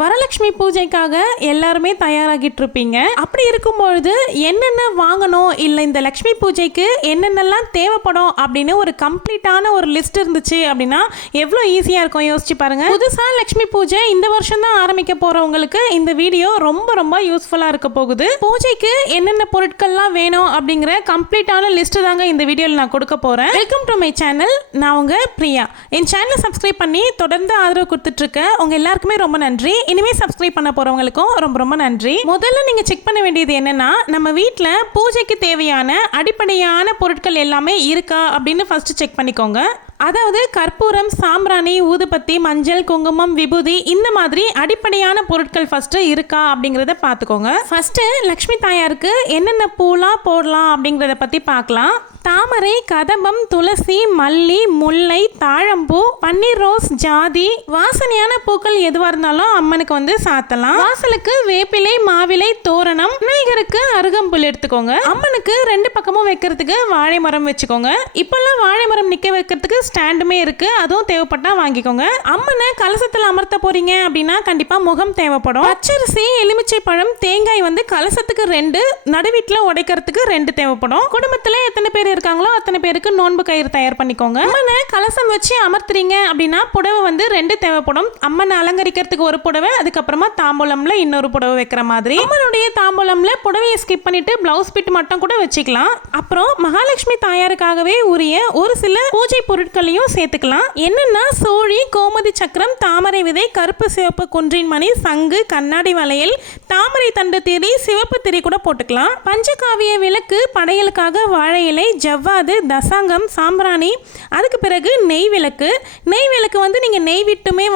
வரலட்சுமி பூஜைக்காக எல்லாருமே தயாராகிட்டு இருப்பீங்க அப்படி இருக்கும்பொழுது என்னென்ன வாங்கணும்? இல்லை இந்த லக்ஷ்மி பூஜைக்கு என்னென்னலாம் தேவைப்படும்? அப்படின்னு ஒரு கம்ப்ளீட்டான ஒரு லிஸ்ட் இருந்துச்சு அப்படின்னா எவ்வளோ ஈஸியாக இருக்கும்? யோசிச்சு பாருங்க. புதுசாக லக்ஷ்மி பூஜை இந்த வருஷம் தான் ஆரம்பிக்க போகிறவங்களுக்கு இந்த வீடியோ ரொம்ப ரொம்ப யூஸ்ஃபுல்லாக இருக்க போகுது. பூஜைக்கு என்னென்ன பொருட்கள்லாம் வேணும்? அப்படிங்கிற கம்ப்ளீட்டான லிஸ்ட் தாங்க இந்த வீடியோவில் நான் கொடுக்க போகிறேன் வெல்கம் டு மை சேனல் நான் உங்க பிரியா. என் சேனலை சப்ஸ்கிரைப் பண்ணி தொடர்ந்து ஆதரவு கொடுத்துட்டு இருக்க. உங்க எல்லாருக்குமே ரொம்ப நன்றி. இனிமே சப்ஸ்கிரைப் பண்ண போறவங்களுக்கும் ரொம்ப ரொம்ப நன்றி. முதல்ல நீங்க செக் பண்ண வேண்டியது என்னன்னா நம்ம வீட்ல பூஜைக்கு தேவையான அடிப்படையான பொருட்கள் எல்லாமே இருக்கா அப்படின்னு ஃபர்ஸ்ட் செக் பண்ணிக்கோங்க. அதாவது கற்பூரம் சாம்பிராணி ஊதுபத்தி மஞ்சள் குங்குமம் விபூதி இந்த மாதிரி அடிப்படையான பொருட்கள் ஃபர்ஸ்ட் இருக்கா அப்படிங்கிறத பார்த்துக்கோங்க. ஃபர்ஸ்ட் லக்ஷ்மி தாயாருக்கு என்னென்ன பூலாம் போடலாம் அப்படிங்கிறத பத்தி பார்க்கலாம். தாமரை கதம்பம் துளசி மல்லி முல்லை தாழம்பூ பன்னீர் ரோஸ் ஜாதி வாசனையான பூக்கள் எதுவா இருந்தாலும் அம்மனுக்கு வந்து சாத்தலாம். வாசலுக்கு வேப்பிலை மாவிலை தோரணம் விநாயகருக்கு அருகம்புல் எடுத்துக்கோங்க. அம்மனுக்கு ரெண்டு பக்கமும் வைக்கிறதுக்கு வாழை மரம் வச்சுக்கோங்க. இப்பெல்லாம் வாழை மரம் நிக்க வைக்கிறதுக்கு ஸ்டாண்டுமே இருக்கு. அதுவும் தேவைப்பட்டா வாங்கிக்கோங்க. அம்மனை கலசத்தில் அமர்த்த போறீங்க அப்படின்னா கண்டிப்பா முகம் தேவைப்படும். பச்சரிசி எலுமிச்சை பழம் தேங்காய் வந்து கலசத்துக்கு ரெண்டு நடுவீட்டில் உடைக்கிறதுக்கு ரெண்டு தேவைப்படும். குடும்பத்தில் எத்தனை பேர் இருக்காங்களோ அத்தனை பேருக்கு நோன்பு கயிறு தயார் பண்ணிக்கோங்க. அம்மனை கலசம் வச்சு அமர்த்துறீங்க அப்படின்னா புடவை வந்து ரெண்டு தேவைப்படும். அம்மனை அலங்கரிக்கிறதுக்கு ஒரு புடவை அதுக்கப்புறமா தாம்பூலம்ல இன்னொரு புடவை வைக்கிற மாதிரி. அம்மனுடைய தாம்பூலம்ல புடவையை ஸ்கிப் பண்ணிட்டு பிளவுஸ் பிட் மட்டும் கூட வச்சுக்கலாம். அப்புறம் மகாலட்சுமி தாயாருக்காகவே உரிய ஒரு சில பூஜை பொருட்களையும் சேர்த்துக்கலாம். என்னன்னா சோழி கோமதி சக்கரம் தாமரை விதை கருப்பு சிவப்பு குன்றின் மணி சங்கு கண்ணாடி வளையல் தாமரை தண்டு திரி சிவப்பு திரி கூட போட்டுக்கலாம். பஞ்சகாவிய விளக்கு படையலுக்காக வாழை இலை ஜவ்வாது தசாங்கம் சாம்பிராணி அதுக்கு பிறகு நெய் விளக்கு. நெய் விளக்கு வந்து நீங்கள் நெய் விட்டுமே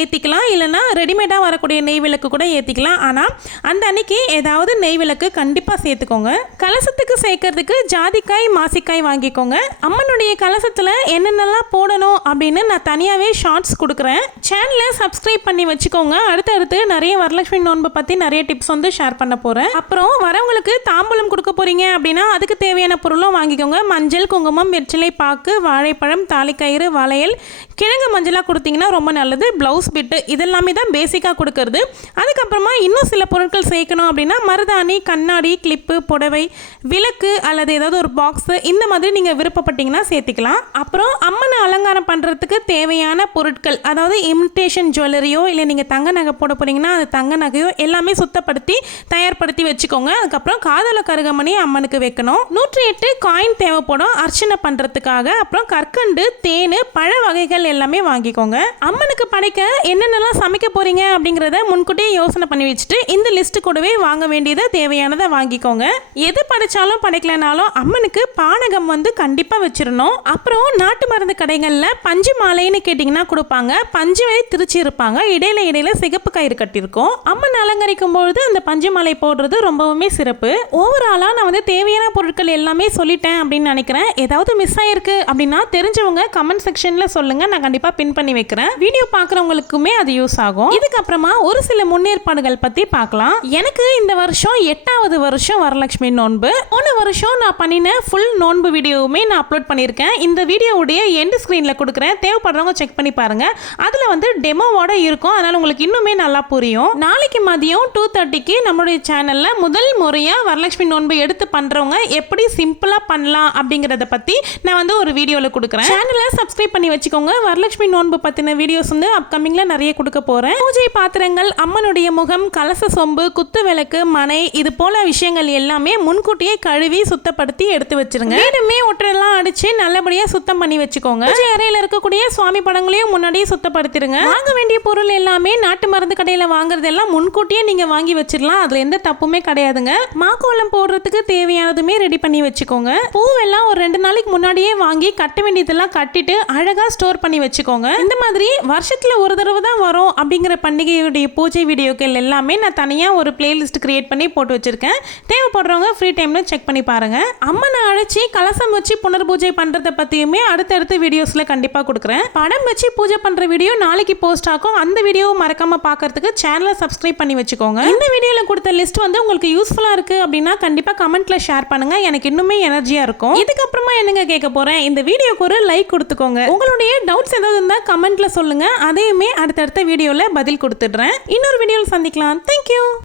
ஏற்றிக்கலாம் இல்லைன்னா ரெடிமேடாக வரக்கூடிய நெய் விளக்கு கூட ஏற்றிக்கலாம் ஆனால் அந்த அன்னைக்கு ஏதாவது நெய் விளக்கு கண்டிப்பாக சேர்த்துக்கோங்க. கலசத்துக்கு சேர்க்கறதுக்கு ஜாதிக்காய் மாசிக்காய் வாங்கிக்கோங்க. அம்மனுடைய கலசத்தில் என்னென்னலாம் போடணும் அப்படின்னு நான் தனியாகவே ஷார்ட்ஸ் கொடுக்குறேன். சேனலை சப்ஸ்கிரைப் பண்ணி வச்சுக்கோங்க. அடுத்தடுத்து நிறைய வரலட்சுமி நோன்பை பற்றி நிறைய டிப்ஸ் வந்து ஷேர் பண்ண போகிறேன் அப்புறம் வரவங்களுக்கு தாம்பூலம் கொடுக்க போகிறீங்க அப்படின்னா அதுக்கு தேவையான பொருளும் வாங்கிக்கோங்க. மஞ்சள் குங்குமம் வெற்றிலை பாக்கு வாழைப்பழம் தாலிக்கயிறு வளையல் கிழங்கு மஞ்சளாக கொடுத்தீங்கன்னா ரொம்ப நல்லது. ப்ளவுஸ் பிட்டு இதெல்லாமே தான் பேசிக்காக கொடுக்கறது. அதுக்கப்புறமா இன்னும் சில பொருட்கள் சேர்க்கணும் அப்படின்னா மருதாணி கண்ணாடி கிளிப்பு புடவை விளக்கு அல்லது ஏதாவது ஒரு பாக்ஸு இந்த மாதிரி நீங்கள் விருப்பப்பட்டீங்கன்னா சேர்த்துக்கலாம். அப்புறம் அம்மனை அலங்காரம் பண்ணுறதுக்கு தேவையான பொருட்கள் அதாவது இமிட்டேஷன் ஜுவல்லரியோ இல்லை நீங்கள் தங்க நகை போட போகிறீங்கன்னா அது தங்க நகையோ எல்லாமே சுத்தப்படுத்தி தயார்படுத்தி வச்சுக்கோங்க. அதுக்கப்புறம் காதல கருகமணி அம்மனுக்கு வைக்கணும். நூற்றி எட்டு காயின் தேவைப்படும் அர்ச்சனை பண்ணுறதுக்காக அப்புறம் கற்கண்டு தேன் பழ வகைகள் எல்லாமே வாங்கிக்கோங்க. அம்மனுக்கு படைக்க என்னென்னலாம் சமைக்க போகிறீங்க அப்படிங்கிறத முன்கூட்டியே யோசனை பண்ணி வச்சுட்டு இந்த லிஸ்ட் கூடவே வாங்க வேண்டியதை தேவையானதை வாங்கிக்கோங்க. எது படைச்சாலும் படைக்கலனாலும் அம்மனுக்கு பானகம் வந்து கண்டிப்பாக வச்சிடணும். அப்புறம் நாட்டு மருந்து கடைகளில் பஞ்சு மாலைன்னு கேட்டிங்கன்னா கொடுப்பாங்க. பஞ்சு வரை திருச்சி இருப்பாங்க. இடையில இடையில சிகப்பு கயிறு கட்டியிருக்கும். அம்மன் அலங்கரிக்கும் பொழுது அந்த பஞ்சு மாலை போடுறது ரொம்பவுமே சிறப்பு. ஓவராலாக நான் வந்து தேவையான பொருட்கள் எல்லாமே சொல்லிட்டேன் அப்படின்னு நினைக்கிறேன். ஏதாவது மிஸ் ஆயிருக்கு அப்படின்னா தெரிஞ்சவங்க கமெண்ட் செக்ஷனில் சொல்லுங்க. நான் கண்டிப்பாக பின் பண்ணி வைக்கிறேன். வீடியோ பார்க்குறவங்களுக்குமே அது யூஸ் ஆகும். இதுக்கப்புறமா ஒரு சில முன்னேற்பாடுகள் பற்றி பார்க்கலாம். எனக்கு இந்த வருஷம் எட்டாவது வருஷம் வரலட்சுமி நோன்பு. போன வருஷம் நான் பண்ணின ஃபுல் நோன்பு வீடியோவுமே நான் அப்லோட் பண்ணியிருக்கேன். இந்த வீடியோவுடைய எண்ட் ஸ்க்ரீனில் கொடுக்குறேன். தேவைப்படுறவங்க செக் பண்ணி பாருங்க. அதில் வந்து டெமோவோட இருக்கும். அதனால் உங்களுக்கு இன்னுமே நல்லா புரியும். நாளைக்கு மதியம் டூ தேர்ட்டிக்கு நம்மளுடைய சேனலில் முதல் முறையாக வரலட்சுமி நோன்பு எடுத்து பண்ணுறவங்க எப்படி சிம்பிளாக பண்ணலாம் அப்படிங்கிறத பற்றி நான் வந்து ஒரு வீடியோவில் கொடுக்குறேன். சேனலை சப்ஸ்கிரைப் பண்ணி வச்சுக்கோங்க. வரலட்சுமி நோன்பு பற்றின வீடியோஸ் வந்து அப்கமிங்கில் நிறைய கொடுக்க போகிறேன் பூஜை பாத்திரங்கள் அம்மனுடைய முகம் கலச சொம்பு குத்து விளக்கு மனை இது போல விஷயங்கள் எல்லாமே முன்கூட்டியே கழுவி சுத்தப்படுத்தி எடுத்து வச்சிருங்க. வீடுமே ஒற்றெல்லாம் அடிச்சு நல்லபடியாக சுத்தம் பண்ணி வச்சுக்கோங்க. பூஜை அறையில் இருக்கக்கூடிய சுவாமி படங்களையும் முன்னாடியே சுத்தப்படுத்திடுங்க வாங்க வேண்டிய பொருள் எல்லாமே நாட்டு மருந்து கடையில் வாங்குறது எல்லாம் முன்கூட்டியே நீங்கள் வாங்கி வச்சிடலாம் அதில் எந்த தப்புமே கிடையாதுங்க. மாக்கோலம் போடுறதுக்கு தேவையானதுமே ரெடி பண்ணி வச்சுக்கோங்க. பூவெல்லாம் ஒரு ரெண்டு நாளைக்கு முன்னாடியே வாங்கி கட்ட வேண்டியதெல்லாம் கட்டிட்டு அழகாக ஸ்டோர் பண்ணி வச்சுக்கோங்க. இந்த மாதிரி வருஷத்தில் ஒரு தடவை தான் வரும் அப்படிங்கிற பண்டிகையுடைய பூஜை வீடியோக்கள் எல்லாமே நான் தனியாக ஒரு பிளேலிஸ்ட் கிரியேட் பண்ணி போட்டு வச்சுருக்கேன். தேவைப்படுறவங்க ஃப்ரீ டைமில் செக் பண்ணி பாருங்கள் அம்மனை அழைச்சி கலசம் வச்சு புனர்பூஜை பண்ணுறதை பற்றியுமே அடுத்தடுத்த வீடியோஸில் கண்டிப்பாக கொடுக்குறேன். படம் வச்சு பூஜை பண்ணுற வீடியோ நாளைக்கு போஸ்ட் ஆகும். அந்த வீடியோவை மறக்காமல் பார்க்கறதுக்கு சேனலை சப்ஸ்கிரைப் பண்ணி வச்சுக்கோங்க. இந்த வீடியோவில் கொடுத்த லிஸ்ட் வந்து உங்களுக்கு யூஸ்ஃபுல்லாக இருக்குது அப்படின்னா கண்டிப்பாக கமெண்ட்டில் ஷேர் பண்ணுங்கள் எனக்கு இன்னுமே எனர்ஜியாக இருக்கும். இதுக்கப்புறமா என்னங்க கேட்க போகிறேன் இந்த வீடியோக்கு ஒரு லைக் கொடுத்துக்கோங்க. உங்களுடைய டவுட் டவுட்ஸ் ஏதாவது இருந்தால் கமெண்ட்ல சொல்லுங்க. அதையுமே அடுத்தடுத்த வீடியோவில் பதில் கொடுத்துடுறேன். இன்னொரு வீடியோவில் சந்திக்கலாம். தேங்க்யூ